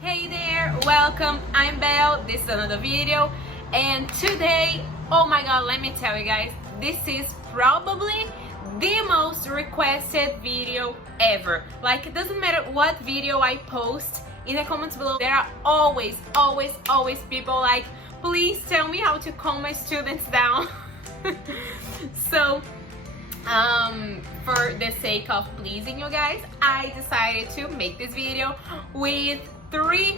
Hey there, welcome. I'm Belle. This is another video, and today, oh my god, let me tell you guys, this is probably the most requested video ever. Like, it doesn't matter what video I post in the comments below, there are always people like, please tell me how to calm my students down. So for the sake of pleasing you guys, I decided to make this video with 3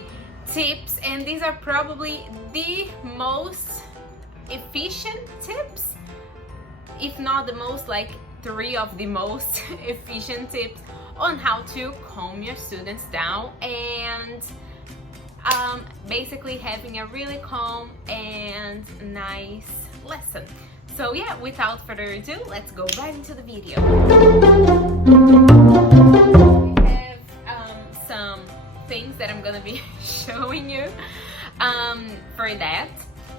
tips, and these are probably the most efficient tips, if not the most, like 3 of the most efficient tips on how to calm your students down and basically having a really calm and nice lesson. So yeah, without further ado, let's go right into the video. We have some things that I'm gonna be showing you for that.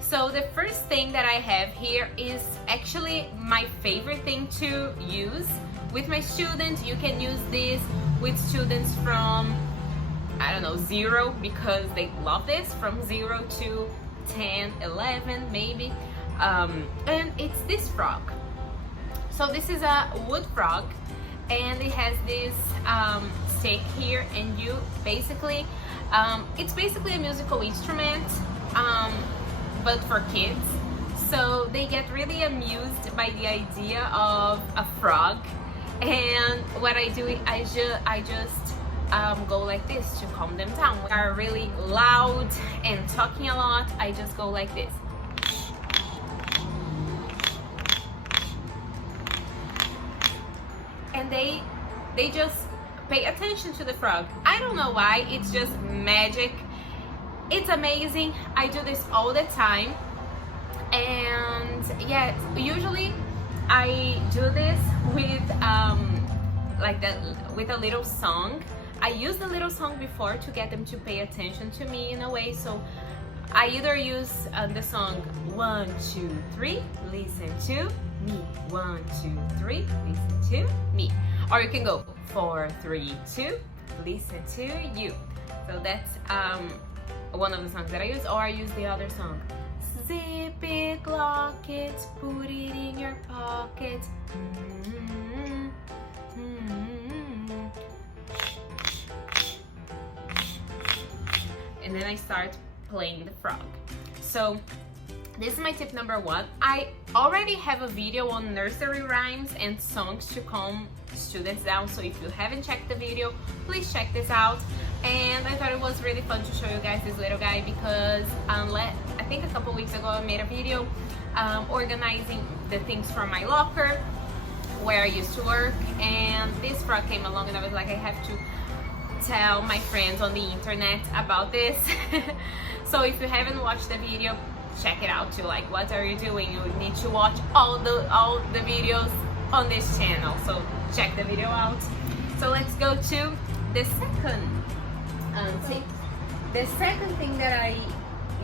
So the first thing that I have here is actually my favorite thing to use with my students. You can use this with students from, I don't know, 0, because they love this, from 0 to 10, 11 maybe. And it's this frog. So this is a wood frog, and it has this stick here, and you basically, it's basically a musical instrument, but for kids. So they get really amused by the idea of a frog, and what I do, I just go like this to calm them down. When they are really loud and talking a lot, I just go like this. And they just pay attention to the frog. I don't know why, it's just magic. It's amazing. I do this all the time. And yeah, usually I do this with like that, with a little song. I used a little song before to get them to pay attention to me in a way. So I either use the song 1, 2, 3, listen to me. 1, 2, 3, listen to me. Or you can go 4, 3, 2, listen to you. So that's one of the songs that I use. Or I use the other song. Zip it, lock it, put it in your pocket. And then I start playing the frog. So this is my tip number 1. I already have a video on nursery rhymes and songs to calm students down, so if you haven't checked the video, please check this out. And I thought it was really fun to show you guys this little guy, because I think a couple weeks ago I made a video organizing the things from my locker where I used to work, and this frog came along, and I was like, I have to tell my friends on the internet about this. So if you haven't watched the video, check it out too. Like, what are you doing? You need to watch all the videos on this channel, so check the video out. So let's go to the second tip. The second thing that I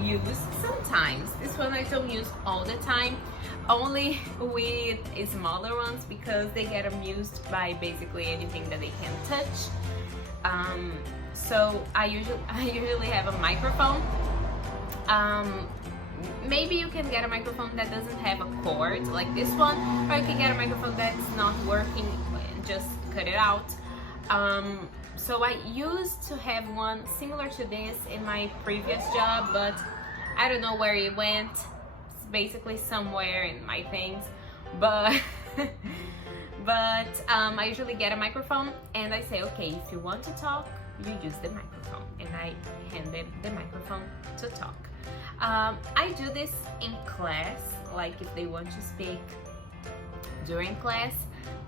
use sometimes, this one I don't use all the time, only with smaller ones, because they get amused by basically anything that they can touch. So I usually have a microphone. Maybe you can get a microphone that doesn't have a cord like this one, or you can get a microphone that's not working and just cut it out. So I used to have one similar to this in my previous job, but I don't know where it went. It's basically somewhere in my things, but I usually get a microphone, and I say, okay, if you want to talk, you use the microphone, and I hand them the microphone to talk. I do this in class, like if they want to speak during class,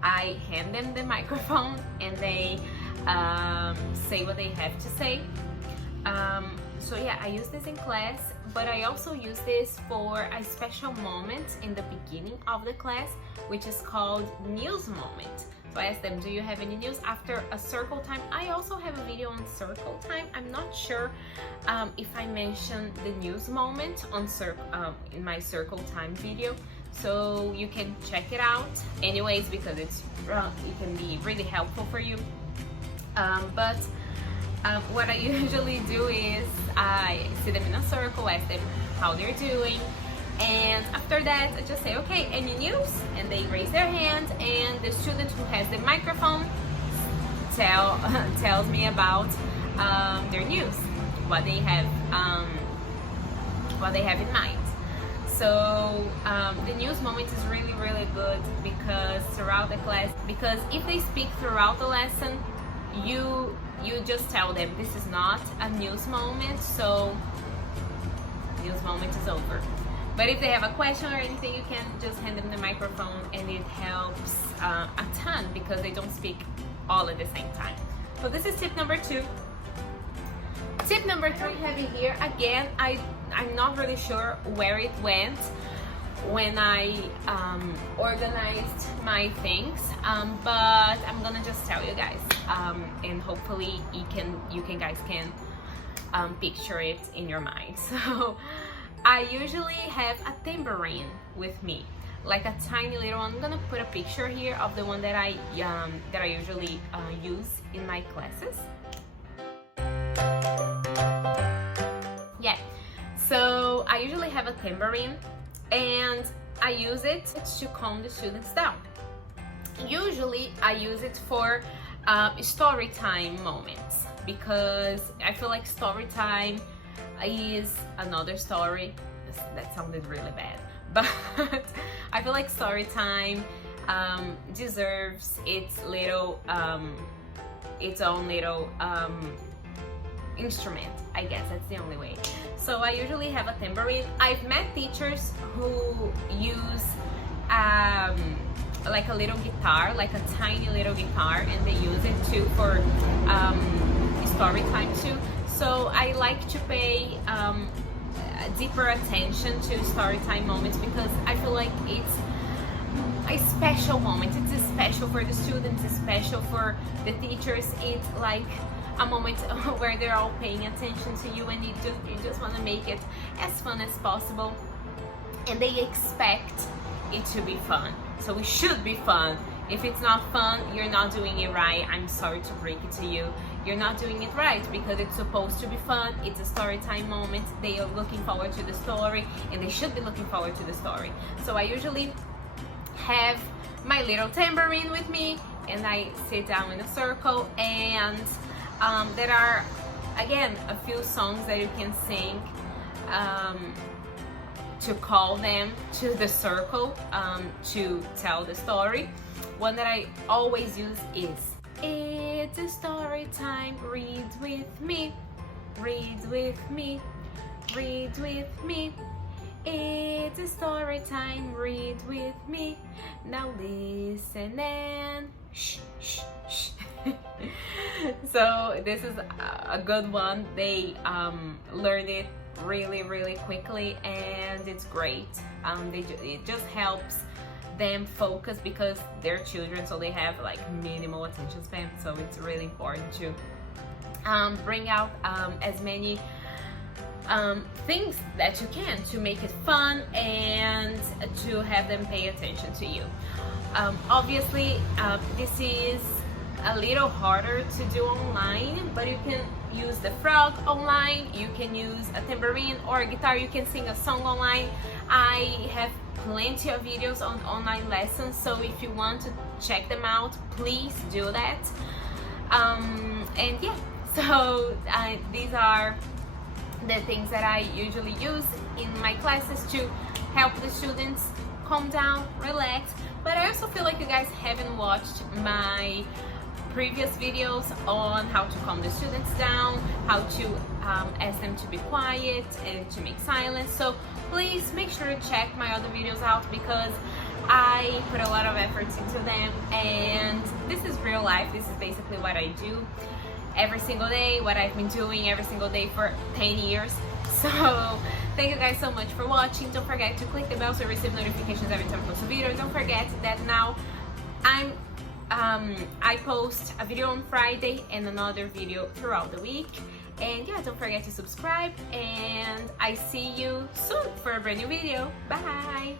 I hand them the microphone and they say what they have to say. So yeah, I use this in class, but I also use this for a special moment in the beginning of the class, which is called news moment. So I asked them, do you have any news after a circle time? I also have a video on circle time. I'm not sure if I mentioned the news moment on in my circle time video. So you can check it out anyways, because it can be really helpful for you. But what I usually do is I sit them in a circle, ask them how they're doing, and after that I just say, okay, any news? And they raise their hand, and the student who has the microphone tells me about their news, what they have in mind. So the news moment is really, really good because throughout the class, because if they speak throughout the lesson, you just tell them this is not a news moment, so news moment is over. But if they have a question or anything, you can just hand them the microphone, and it helps a ton because they don't speak all at the same time. So this is tip number 2. Tip number 3 I have it here. Again, I'm not really sure where it went when I organized my things, but I'm gonna just tell you guys, and hopefully you guys can picture it in your mind. So I usually have a tambourine with me, like a tiny little one. I'm gonna put a picture here of the one that I usually use in my classes. Yeah, so I usually have a tambourine, and I use it to calm the students down. Usually I use it for story time moments, because I feel like story time is another story. That sounded really bad, but I feel like story time deserves its own little instrument, I guess that's the only way. So I usually have a tambourine. I've met teachers who use like a little guitar, like a tiny little guitar, and they use it too for story time too. So I like to pay deeper attention to story time moments, because I feel like it's a special moment. It's special for the students, it's special for the teachers. It's like a moment where they're all paying attention to you, and you just want to make it as fun as possible, and they expect it to be fun. So it should be fun. If it's not fun, you're not doing it right. I'm sorry to break it to you. You're not doing it right, because it's supposed to be fun. It's a story time moment. They are looking forward to the story, and they should be looking forward to the story. So I usually have my little tambourine with me, and I sit down in a circle, and there are, again, a few songs that you can sing to call them to the circle to tell the story. One that I always use is "It's a story time, read with me, read with me, read with me. It's a story time, read with me. Now listen and shh, shh, shh." So this is a good one. They learn it really, really quickly, and it's great. It just helps them focus, because they're children, so they have like minimal attention span. So it's really important to bring out as many things that you can to make it fun and to have them pay attention to you. Obviously, this is a little harder to do online, but you can use the frog online, you can use a tambourine or a guitar, you can sing a song online. I have plenty of videos on online lessons, so if you want to check them out, please do that. And yeah, so these are the things that I usually use in my classes to help the students calm down, relax. But I also feel like you guys haven't watched my previous videos on how to calm the students down, how to ask them to be quiet and to make silence. So please make sure to check my other videos out, because I put a lot of effort into them, and this is real life. This is basically what I do every single day, what I've been doing every single day for 10 years. So thank you guys so much for watching. Don't forget to click the bell so you receive notifications every time I post a video. Don't forget that now I post a video on Friday and another video throughout the week. And yeah, don't forget to subscribe, and I see you soon for a brand new video. Bye!